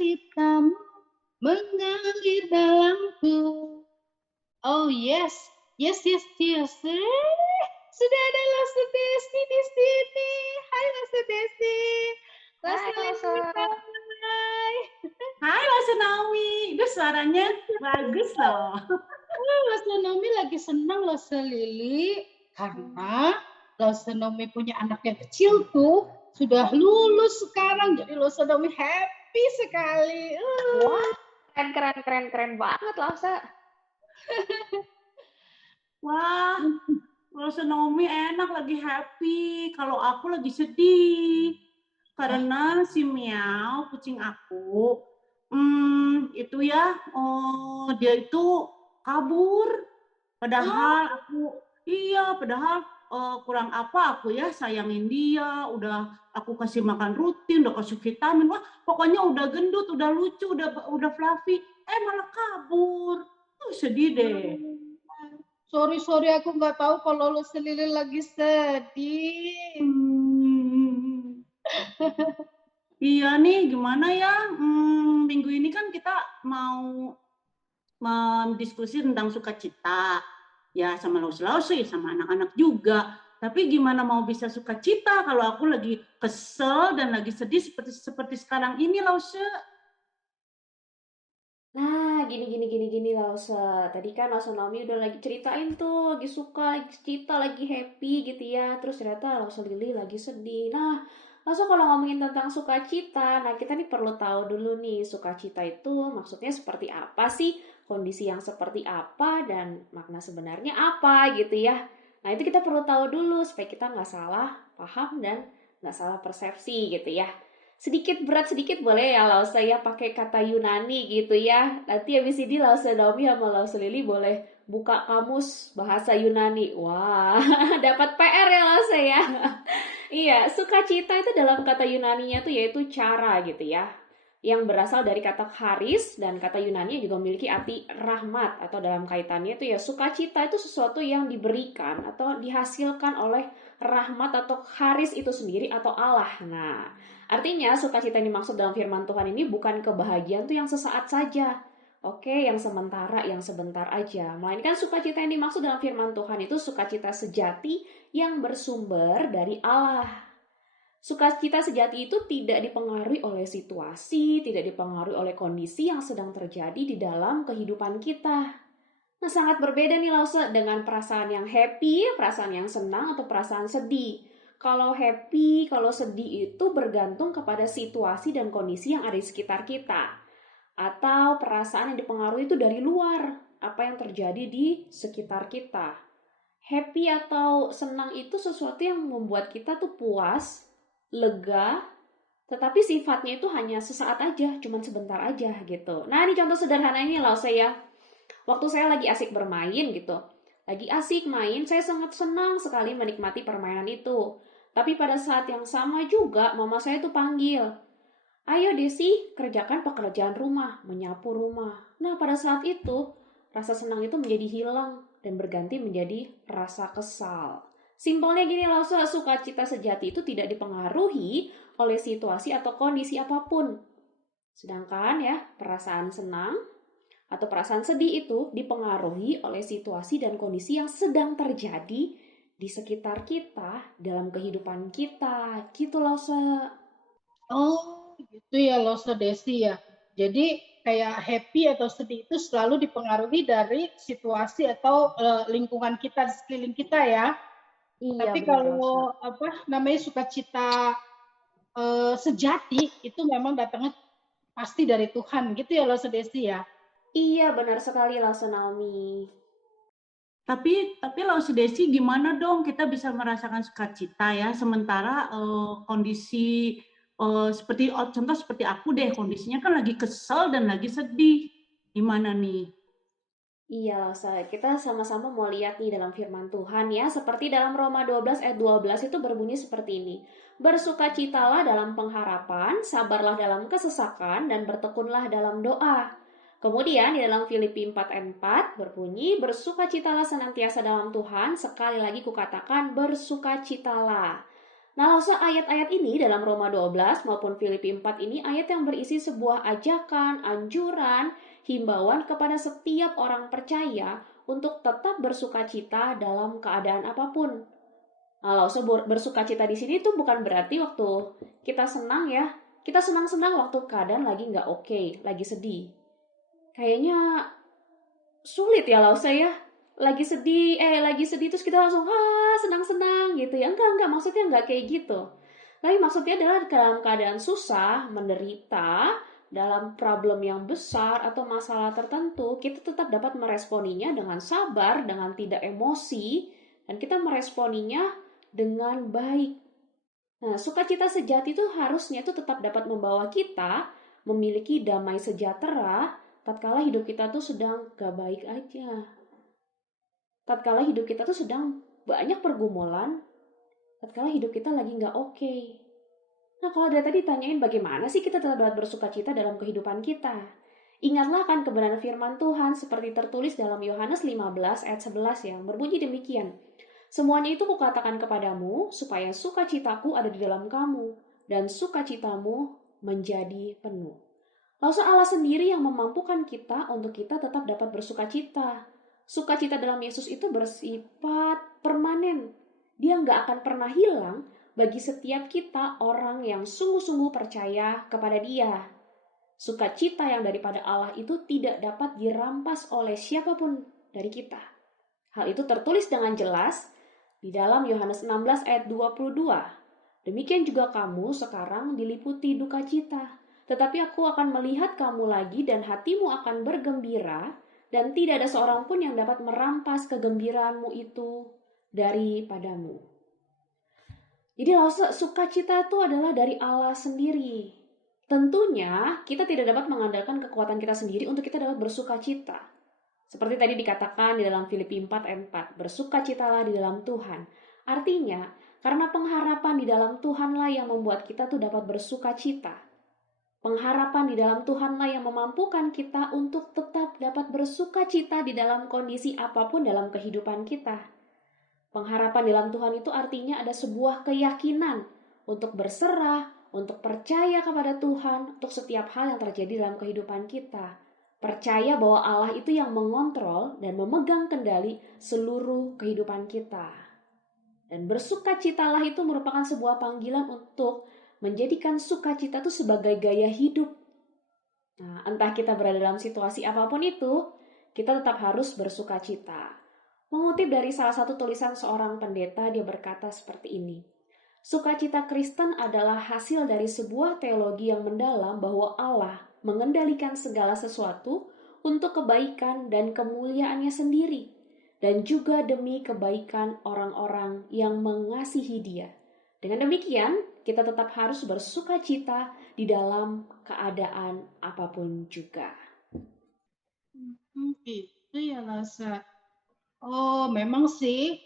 sukacitamu mengalir dalamku. Oh yes, yes. Sudah ada Lose Desi di sini. Hai Lose Desi. Hai, Lasa. Hai. Hai Lase Naomi, itu suaranya bagus loh. Lose Naomi lagi senang Lose Lili karena Lose Naomi punya anak yang kecil tuh sudah lulus sekarang, jadi Lose Naomi happy sekali. Wah, keren banget, Lasa. Wah, Lase Naomi enak lagi happy. Kalau aku lagi sedih karena si Miao kucing aku itu ya, dia itu kabur. Padahal padahal kurang apa aku ya sayangin dia, udah aku kasih makan rutin, udah kasih vitamin, wah pokoknya udah gendut, udah lucu, udah fluffy, malah kabur. Sedih deh. Sorry aku nggak tahu kalau Lose Lili lagi sedih. Iya nih, gimana ya? Minggu ini kan kita mau mendiskusi tentang sukacita. Ya sama Lause, sama anak-anak juga. Tapi gimana mau bisa sukacita kalau aku lagi kesel dan lagi sedih seperti sekarang ini, Lause? Nah, gini, Lasa. Tadi kan Lasa Naomi udah lagi ceritain tuh, lagi suka, lagi cita, lagi happy gitu ya. Terus ternyata Lasa Lili lagi sedih. Nah, Lasa kalau ngomongin tentang sukacita, nah kita nih perlu tahu dulu nih, sukacita itu maksudnya seperti apa sih? Kondisi yang seperti apa dan makna sebenarnya apa gitu ya. Nah, itu kita perlu tahu dulu supaya kita nggak salah paham dan nggak salah persepsi gitu ya. Sedikit berat sedikit boleh ya Lause ya pakai kata Yunani gitu ya. Nanti habis ini Lause Naomi sama Lause Lili boleh buka kamus bahasa Yunani. Wah, dapat PR ya Lause ya. Iya, sukacita itu dalam kata Yunaninya tuh yaitu cara gitu ya. Yang berasal dari kata charis dan kata Yunani juga memiliki arti rahmat atau dalam kaitannya itu ya sukacita itu sesuatu yang diberikan atau dihasilkan oleh rahmat atau charis itu sendiri atau Allah. Nah, artinya sukacita yang dimaksud dalam firman Tuhan ini bukan kebahagiaan tuh yang sesaat saja. Oke, yang sementara, yang sebentar aja. Melainkan sukacita yang dimaksud dalam firman Tuhan itu sukacita sejati yang bersumber dari Allah. Sukacita sejati itu tidak dipengaruhi oleh situasi, tidak dipengaruhi oleh kondisi yang sedang terjadi di dalam kehidupan kita. Nah, sangat berbeda nih Lause dengan perasaan yang happy, perasaan yang senang, atau perasaan sedih. Kalau happy, kalau sedih itu bergantung kepada situasi dan kondisi yang ada di sekitar kita. Atau perasaan yang dipengaruhi itu dari luar, apa yang terjadi di sekitar kita. Happy atau senang itu sesuatu yang membuat kita tuh puas, lega, tetapi sifatnya itu hanya sesaat aja, cuman sebentar aja gitu. Nah, ini contoh sederhana ini Lause ya. Waktu saya lagi asik bermain gitu, lagi asik main, saya sangat senang sekali menikmati permainan itu. Tapi pada saat yang sama juga mama saya tuh panggil, ayo Desi, kerjakan pekerjaan rumah, menyapu rumah. Nah pada saat itu, rasa senang itu menjadi hilang dan berganti menjadi rasa kesal. Simpelnya gini loh, sukacita sejati itu tidak dipengaruhi oleh situasi atau kondisi apapun. Sedangkan ya, perasaan senang atau perasaan sedih itu dipengaruhi oleh situasi dan kondisi yang sedang terjadi di sekitar kita, dalam kehidupan kita. Gitu loh, Oh, gitu ya Lose Desi ya. Jadi kayak happy atau sedih itu selalu dipengaruhi dari situasi atau lingkungan kita di sekeliling kita ya. Iya, Tapi benar loh, kalau apa namanya sukacita sejati itu memang datangnya pasti dari Tuhan gitu ya Lose Desi ya. Iya, benar sekali lah, Naomi. Tapi Lause Desi gimana dong kita bisa merasakan sukacita ya sementara kondisi seperti contoh seperti aku deh, kondisinya kan lagi kesel dan lagi sedih. Gimana nih? Iya, Lasa. Kita sama-sama mau lihat nih dalam firman Tuhan ya. Seperti dalam Roma 12 ayat 12 itu berbunyi seperti ini. Bersukacitalah dalam pengharapan, sabarlah dalam kesesakan, dan bertekunlah dalam doa. Kemudian di dalam Filipi 4 ayat 4 berbunyi, bersukacitalah senantiasa dalam Tuhan, sekali lagi kukatakan bersukacitalah. Nah, ayat-ayat ini dalam Roma 12 maupun Filipi 4 ini ayat yang berisi sebuah ajakan, anjuran, himbauan kepada setiap orang percaya untuk tetap bersukacita dalam keadaan apapun. Nah, bersukacita di sini tuh bukan berarti waktu kita senang ya, kita senang-senang waktu keadaan lagi nggak oke, lagi sedih. Kayaknya sulit ya ya. Lagi sedih terus kita langsung senang-senang gitu ya. Enggak, maksudnya enggak kayak gitu. Tapi maksudnya adalah dalam keadaan susah, menderita, dalam problem yang besar atau masalah tertentu, kita tetap dapat meresponinya dengan sabar, dengan tidak emosi, dan kita meresponinya dengan baik. Nah, sukacita sejati itu harusnya itu tetap dapat membawa kita memiliki damai sejahtera tatkala hidup kita tuh sedang gak baik aja. Tatkala hidup kita tuh sedang banyak pergumulan, tatkala hidup kita lagi gak oke. Nah, kalau dari tadi tanyain bagaimana sih kita tetap dapat bersukacita dalam kehidupan kita? Ingatlah akan kebenaran firman Tuhan seperti tertulis dalam Yohanes 15 ayat 11 yang berbunyi demikian. Semuanya itu kukatakan kepadamu supaya sukacitaku ada di dalam kamu dan sukacitamu menjadi penuh. Lalu Allah sendiri yang memampukan kita untuk kita tetap dapat bersukacita. Sukacita dalam Yesus itu bersifat permanen. Dia nggak akan pernah hilang bagi setiap kita orang yang sungguh-sungguh percaya kepada Dia. Sukacita yang daripada Allah itu tidak dapat dirampas oleh siapapun dari kita. Hal itu tertulis dengan jelas di dalam Yohanes 16 ayat 22. Demikian juga kamu sekarang diliputi duka cita. Tetapi aku akan melihat kamu lagi dan hatimu akan bergembira dan tidak ada seorang pun yang dapat merampas kegembiraanmu itu daripadamu. Jadi sukacita itu adalah dari Allah sendiri. Tentunya kita tidak dapat mengandalkan kekuatan kita sendiri untuk kita dapat bersukacita. Seperti tadi dikatakan di dalam Filipi 4 ayat 4, bersukacitalah di dalam Tuhan. Artinya, karena pengharapan di dalam Tuhanlah yang membuat kita tuh dapat bersukacita. Pengharapan di dalam Tuhanlah yang memampukan kita untuk tetap dapat bersukacita di dalam kondisi apapun dalam kehidupan kita. Pengharapan dalam Tuhan itu artinya ada sebuah keyakinan untuk berserah, untuk percaya kepada Tuhan, untuk setiap hal yang terjadi dalam kehidupan kita. Percaya bahwa Allah itu yang mengontrol dan memegang kendali seluruh kehidupan kita. Dan bersukacitalah itu merupakan sebuah panggilan untuk menjadikan sukacita itu sebagai gaya hidup. Nah, entah kita berada dalam situasi apapun itu, kita tetap harus bersukacita. Mengutip dari salah satu tulisan seorang pendeta, dia berkata seperti ini. Sukacita Kristen adalah hasil dari sebuah teologi yang mendalam bahwa Allah mengendalikan segala sesuatu untuk kebaikan dan kemuliaannya sendiri, dan juga demi kebaikan orang-orang yang mengasihi Dia. Dengan demikian, kita tetap harus bersukacita di dalam keadaan apapun juga. Gitu ya, Lasa. Oh, memang sih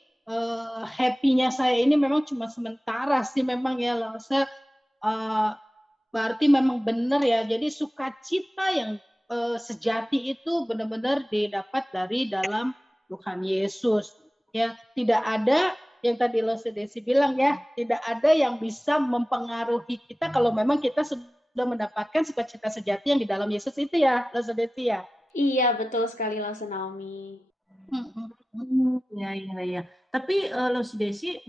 happy-nya saya ini memang cuma sementara sih memang ya, Lasa. Berarti memang benar ya. Jadi sukacita yang sejati itu benar-benar didapat dari dalam Tuhan Yesus. Ya, tidak ada yang tadi Lasa Desi bilang ya, tidak ada yang bisa mempengaruhi kita kalau memang kita sudah mendapatkan sukacita sejati yang di dalam Yesus itu ya, Lasa Desi ya. Iya, betul sekali Lasa Naomi. Ya. Tapi Lasa Desi,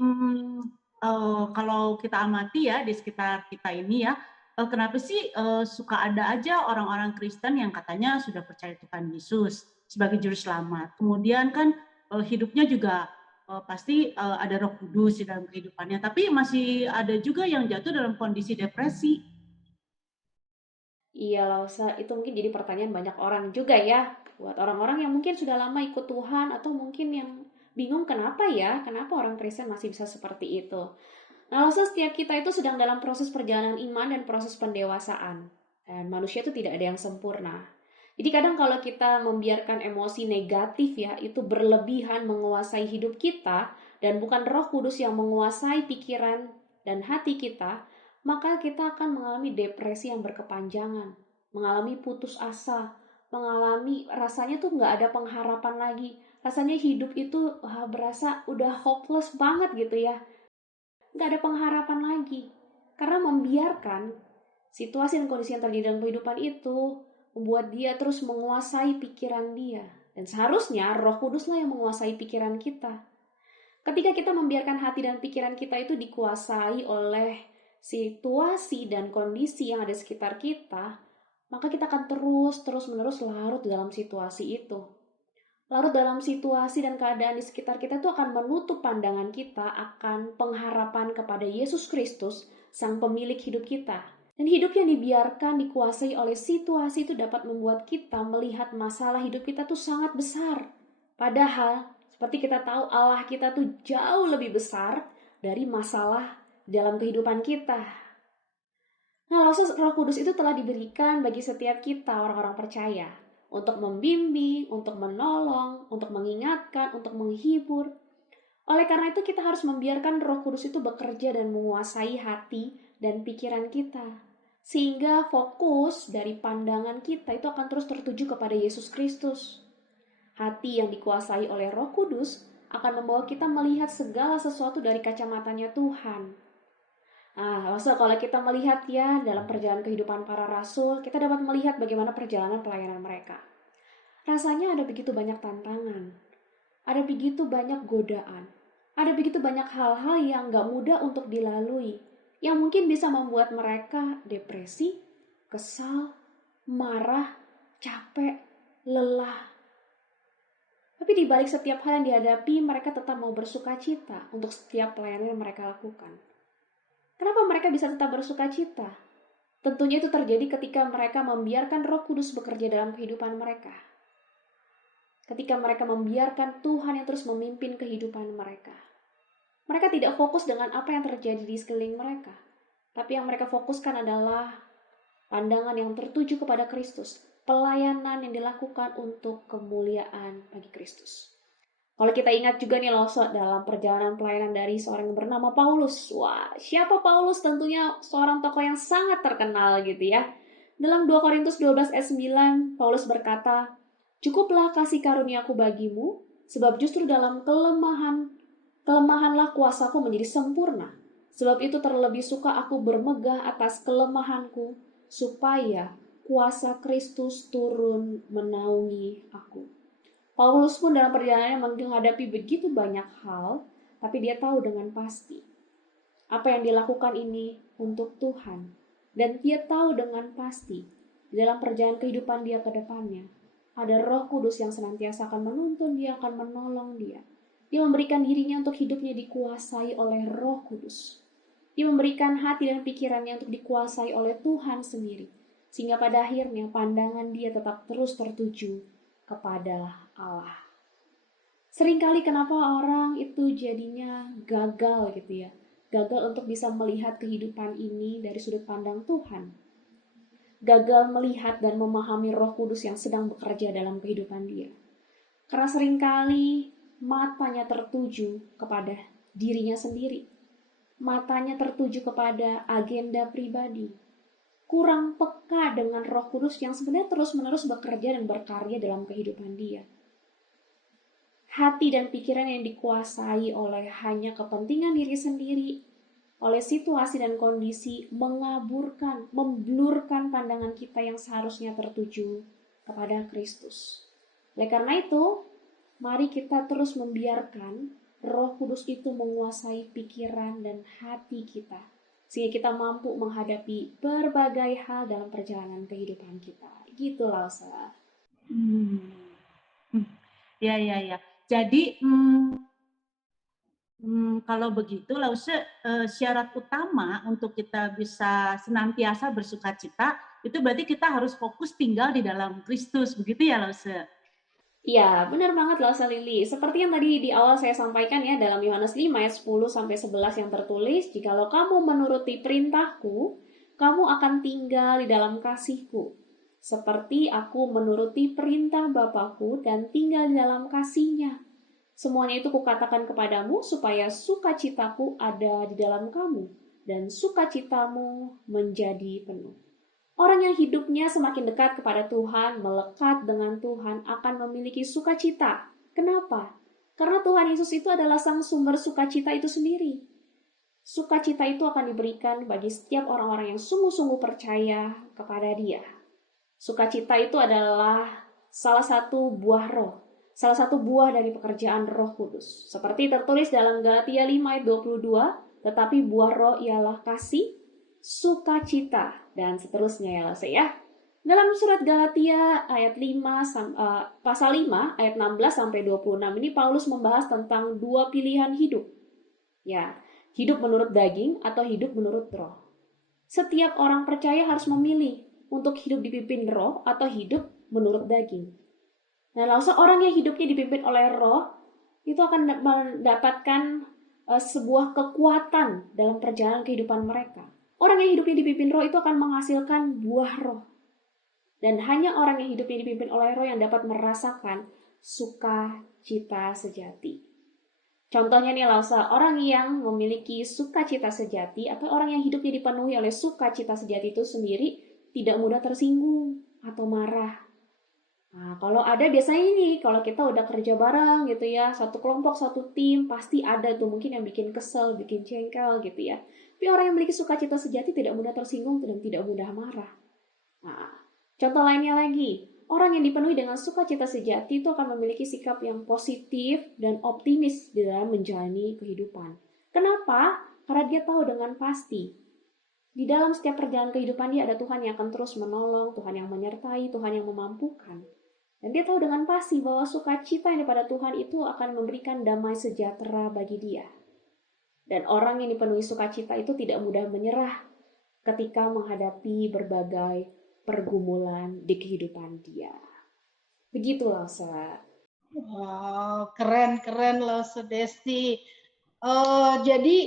kalau kita amati ya di sekitar kita ini ya, kenapa sih suka ada aja orang-orang Kristen yang katanya sudah percaya Tuhan Yesus sebagai juru selamat. Kemudian kan hidupnya juga pasti ada Roh Kudus di dalam kehidupannya, tapi masih ada juga yang jatuh dalam kondisi depresi. Iya, Lausa, itu mungkin jadi pertanyaan banyak orang juga ya. Buat orang-orang yang mungkin sudah lama ikut Tuhan atau mungkin yang bingung kenapa orang Kristen masih bisa seperti itu. Nah, Lausa, setiap kita itu sedang dalam proses perjalanan iman dan proses pendewasaan. Dan manusia itu tidak ada yang sempurna. Jadi kadang kalau kita membiarkan emosi negatif ya, itu berlebihan menguasai hidup kita, dan bukan Roh Kudus yang menguasai pikiran dan hati kita, maka kita akan mengalami depresi yang berkepanjangan, mengalami putus asa, mengalami rasanya tuh nggak ada pengharapan lagi. Rasanya hidup itu berasa udah hopeless banget gitu ya. nggak ada pengharapan lagi. Karena membiarkan situasi dan kondisi yang terjadi dalam kehidupan itu membuat dia terus menguasai pikiran dia. Dan seharusnya Roh Kuduslah yang menguasai pikiran kita. Ketika kita membiarkan hati dan pikiran kita itu dikuasai oleh situasi dan kondisi yang ada di sekitar kita, maka kita akan terus-menerus larut dalam situasi itu. Larut dalam situasi dan keadaan di sekitar kita itu akan menutup pandangan kita akan pengharapan kepada Yesus Kristus, Sang Pemilik hidup kita. Dan hidup yang dibiarkan dikuasai oleh situasi itu dapat membuat kita melihat masalah hidup kita tuh sangat besar. Padahal, seperti kita tahu Allah kita tuh jauh lebih besar dari masalah dalam kehidupan kita. Nah, Roh Kudus itu telah diberikan bagi setiap kita orang-orang percaya untuk membimbing, untuk menolong, untuk mengingatkan, untuk menghibur. Oleh karena itu kita harus membiarkan Roh Kudus itu bekerja dan menguasai hati dan pikiran kita. Sehingga fokus dari pandangan kita itu akan terus tertuju kepada Yesus Kristus. Hati yang dikuasai oleh Roh Kudus akan membawa kita melihat segala sesuatu dari kacamatanya Tuhan. Kalau kita melihat ya dalam perjalanan kehidupan para rasul, kita dapat melihat bagaimana perjalanan pelayanan mereka. Rasanya ada begitu banyak tantangan, ada begitu banyak godaan, ada begitu banyak hal-hal yang gak mudah untuk dilalui, yang mungkin bisa membuat mereka depresi, kesal, marah, capek, lelah. Tapi di balik setiap hal yang dihadapi, mereka tetap mau bersukacita untuk setiap pelayanan yang mereka lakukan. Kenapa mereka bisa tetap bersukacita? Tentunya itu terjadi ketika mereka membiarkan Roh Kudus bekerja dalam kehidupan mereka. Ketika mereka membiarkan Tuhan yang terus memimpin kehidupan mereka. Mereka tidak fokus dengan apa yang terjadi di sekeliling mereka. Tapi yang mereka fokuskan adalah pandangan yang tertuju kepada Kristus. Pelayanan yang dilakukan untuk kemuliaan bagi Kristus. Kalau kita ingat juga nih loh dalam perjalanan pelayanan dari seorang yang bernama Paulus. Wah, siapa Paulus? Tentunya seorang tokoh yang sangat terkenal gitu ya. Dalam 2 Korintus 12 ayat 9, Paulus berkata, "Cukuplah kasih karuniaku bagimu, sebab justru dalam kelemahanlah kuasaku menjadi sempurna. Sebab itu terlebih suka aku bermegah atas kelemahanku, supaya kuasa Kristus turun menaungi aku." Paulus pun dalam perjalanannya menghadapi begitu banyak hal, tapi dia tahu dengan pasti apa yang dilakukan ini untuk Tuhan. Dan dia tahu dengan pasti dalam perjalanan kehidupan dia ke depannya, ada Roh Kudus yang senantiasa akan menuntun dia, akan menolong dia. Dia memberikan dirinya untuk hidupnya dikuasai oleh Roh Kudus. Dia memberikan hati dan pikirannya untuk dikuasai oleh Tuhan sendiri. Sehingga pada akhirnya pandangan dia tetap terus tertuju kepada Allah. Seringkali kenapa orang itu jadinya gagal gitu ya. Gagal untuk bisa melihat kehidupan ini dari sudut pandang Tuhan. Gagal melihat dan memahami Roh Kudus yang sedang bekerja dalam kehidupan dia. Karena seringkali matanya tertuju kepada dirinya sendiri. Matanya tertuju kepada agenda pribadi. Kurang peka dengan Roh Kudus yang sebenarnya terus-menerus bekerja dan berkarya dalam kehidupan dia. Hati dan pikiran yang dikuasai oleh hanya kepentingan diri sendiri, oleh situasi dan kondisi, mengaburkan, memblurkan pandangan kita yang seharusnya tertuju kepada Kristus. Oleh karena itu, mari kita terus membiarkan Roh Kudus itu menguasai pikiran dan hati kita, sehingga kita mampu menghadapi berbagai hal dalam perjalanan kehidupan kita. Gitulah, Ustaz. Ya. Jadi kalau begitu, Lause, syarat utama untuk kita bisa senantiasa bersukacita itu berarti kita harus fokus tinggal di dalam Kristus, begitu ya, Lause? Iya, benar banget Lause Lili. Seperti yang tadi di awal saya sampaikan ya, dalam Yohanes 5 ayat 10-11 yang tertulis, "Jikalau kamu menuruti perintahku, kamu akan tinggal di dalam kasihku. Seperti aku menuruti perintah Bapakku dan tinggal di dalam kasihnya. Semuanya itu kukatakan kepadamu supaya sukacitaku ada di dalam kamu dan sukacitamu menjadi penuh." Orang yang hidupnya semakin dekat kepada Tuhan, melekat dengan Tuhan, akan memiliki sukacita. Kenapa? Karena Tuhan Yesus itu adalah sang sumber sukacita itu sendiri. Sukacita itu akan diberikan bagi setiap orang-orang yang sungguh-sungguh percaya kepada Dia. Sukacita itu adalah salah satu buah roh, salah satu buah dari pekerjaan Roh Kudus. Seperti tertulis dalam Galatia 5 ayat 22, tetapi buah roh ialah kasih, sukacita, dan seterusnya ya Lause ya. Dalam surat Galatia ayat 5 pasal 5 ayat 16 sampai 26 ini Paulus membahas tentang dua pilihan hidup. Ya, hidup menurut daging atau hidup menurut roh. Setiap orang percaya harus memilih untuk hidup dipimpin roh atau hidup menurut daging. Nah, lalu orang yang hidupnya dipimpin oleh roh itu akan mendapatkan sebuah kekuatan dalam perjalanan kehidupan mereka. Orang yang hidupnya dipimpin roh itu akan menghasilkan buah roh. Dan hanya orang yang hidupnya dipimpin oleh roh yang dapat merasakan sukacita sejati. Contohnya nih Lausa, orang yang memiliki sukacita sejati atau orang yang hidupnya dipenuhi oleh sukacita sejati itu sendiri tidak mudah tersinggung atau marah. Nah, kalau ada biasanya ini, kalau kita udah kerja bareng gitu ya, satu kelompok, satu tim, pasti ada tuh mungkin yang bikin kesel, bikin jengkel gitu ya. Tapi orang yang memiliki sukacita sejati tidak mudah tersinggung dan tidak mudah marah. Nah, contoh lainnya lagi, orang yang dipenuhi dengan sukacita sejati itu akan memiliki sikap yang positif dan optimis di dalam menjalani kehidupan. Kenapa? Karena dia tahu dengan pasti di dalam setiap perjalanan kehidupan dia ada Tuhan yang akan terus menolong, Tuhan yang menyertai, Tuhan yang memampukan. Dan dia tahu dengan pasti bahwa sukacita yang daripada Tuhan itu akan memberikan damai sejahtera bagi dia. Dan orang yang dipenuhi sukacita itu tidak mudah menyerah ketika menghadapi berbagai pergumulan di kehidupan dia. Begitulah, Sa. Wow, keren loh, Desti. Jadi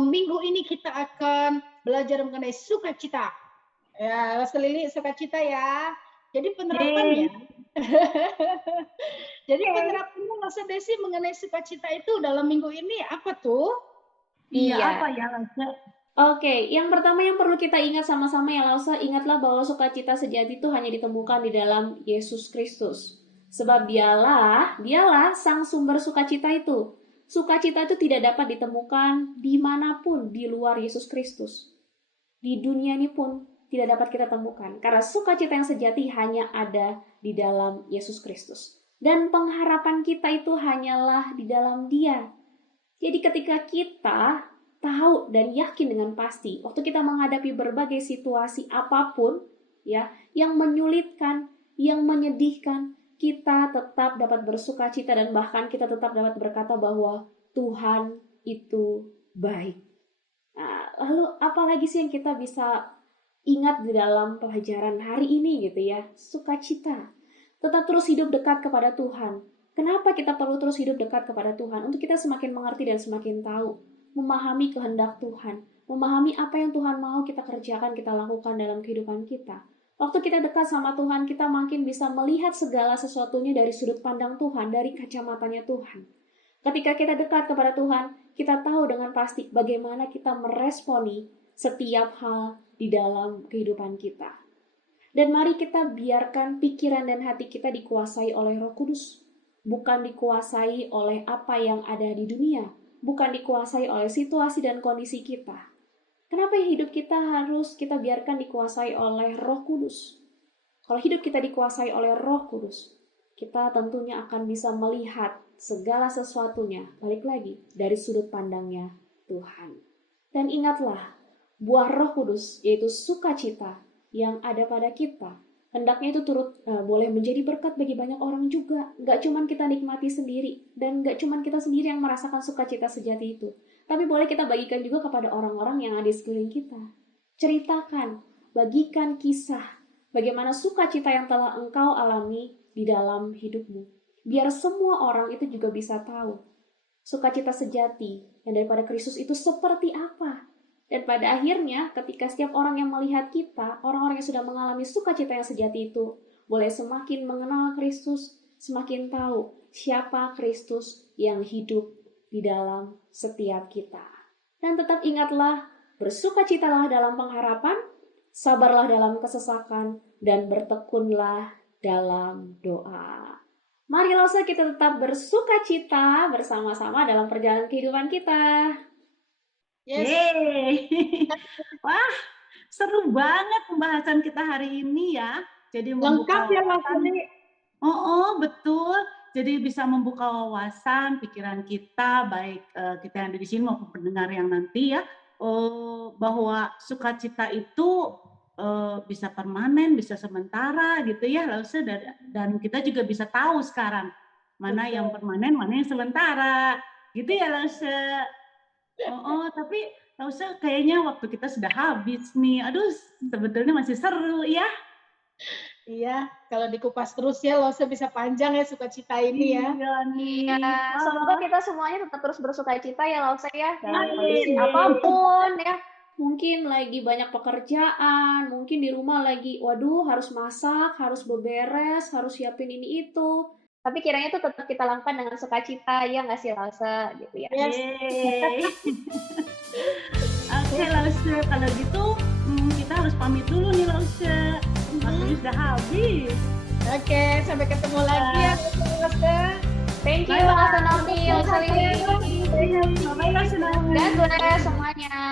minggu ini kita akan belajar mengenai sukacita. Ya, Lili, sukacita ya. Jadi penerapannya. Jadi penerapannya Lasa Desi mengenai sukacita itu dalam minggu ini apa tuh? Iya, apa ya Lasa? Oke, yang pertama yang perlu kita ingat sama-sama ya Lausa, ingatlah bahwa sukacita sejati itu hanya ditemukan di dalam Yesus Kristus. Sebab dialah sang sumber sukacita itu. Sukacita itu tidak dapat ditemukan dimanapun di luar Yesus Kristus. Di dunia ini pun tidak dapat kita temukan. Karena sukacita yang sejati hanya ada di dalam Yesus Kristus. Dan pengharapan kita itu hanyalah di dalam Dia. Jadi ketika kita tahu dan yakin dengan pasti, waktu kita menghadapi berbagai situasi apapun, ya, yang menyulitkan, yang menyedihkan, kita tetap dapat bersukacita dan bahkan kita tetap dapat berkata bahwa Tuhan itu baik. Nah, lalu apalagi sih yang kita bisa ingat di dalam pelajaran hari ini gitu ya? Sukacita. Tetap terus hidup dekat kepada Tuhan. Kenapa kita perlu terus hidup dekat kepada Tuhan? Untuk kita semakin mengerti dan semakin tahu, memahami kehendak Tuhan, memahami apa yang Tuhan mau kita kerjakan, kita lakukan dalam kehidupan kita. Waktu kita dekat sama Tuhan, kita makin bisa melihat segala sesuatunya dari sudut pandang Tuhan, dari kacamatanya Tuhan. Ketika kita dekat kepada Tuhan, kita tahu dengan pasti bagaimana kita meresponi setiap hal di dalam kehidupan kita. Dan mari kita biarkan pikiran dan hati kita dikuasai oleh Roh Kudus. Bukan dikuasai oleh apa yang ada di dunia. Bukan dikuasai oleh situasi dan kondisi kita. Kenapa hidup kita harus kita biarkan dikuasai oleh Roh Kudus? Kalau hidup kita dikuasai oleh Roh Kudus, kita tentunya akan bisa melihat segala sesuatunya, balik lagi, dari sudut pandangnya Tuhan. Dan ingatlah, buah Roh Kudus, yaitu sukacita yang ada pada kita, hendaknya itu turut boleh menjadi berkat bagi banyak orang juga. Gak cuma kita nikmati sendiri, dan gak cuma kita sendiri yang merasakan sukacita sejati itu. Tapi boleh kita bagikan juga kepada orang-orang yang ada di sekeliling kita. Ceritakan, bagikan kisah, bagaimana sukacita yang telah engkau alami di dalam hidupmu. Biar semua orang itu juga bisa tahu sukacita sejati yang daripada Kristus itu seperti apa. Dan pada akhirnya ketika setiap orang yang melihat kita, orang-orang yang sudah mengalami sukacita yang sejati itu, boleh semakin mengenal Kristus, semakin tahu siapa Kristus yang hidup di dalam setiap kita. Dan tetap ingatlah, bersukacitalah dalam pengharapan, sabarlah dalam kesesakan, dan bertekunlah dalam doa. Marilah kita tetap bersukacita bersama-sama dalam perjalanan kehidupan kita. Yes. Yeay. Wah, seru banget pembahasan kita hari ini ya. Jadi Lengkap ya Mas wawasan. Lili. Oh, betul. Jadi bisa membuka wawasan pikiran kita, baik kita yang ada di sini maupun pendengar yang nanti ya, bahwa sukacita itu bisa permanen, bisa sementara gitu ya, Lause, dan kita juga bisa tahu sekarang mana yang permanen, mana yang sementara, gitu ya, Lause. Tapi Lause kayaknya waktu kita sudah habis nih. Aduh, sebetulnya masih seru ya. Iya, kalau dikupas terus ya Lause bisa panjang ya sukacita ini ya. Iya nih. Iya, semoga kita semuanya tetap terus bersuka cita ya Lause ya, dalam Amin. kondisi apapun ya. Mungkin lagi banyak pekerjaan, mungkin di rumah lagi, waduh harus masak, harus beberes, harus siapin ini itu. Tapi kiranya itu tetap kita lakukan dengan sukacita, ya nggak sih Lause gitu ya. Yes. Yeay. Oke Lause, kalau gitu kita harus pamit dulu nih Lause. Waktunya sudah habis. Oke, sampai ketemu lagi ya Lause. Thank you Bye-bye. Lause Naomi, Lause Lili. Bye-bye Lause. God bless semuanya.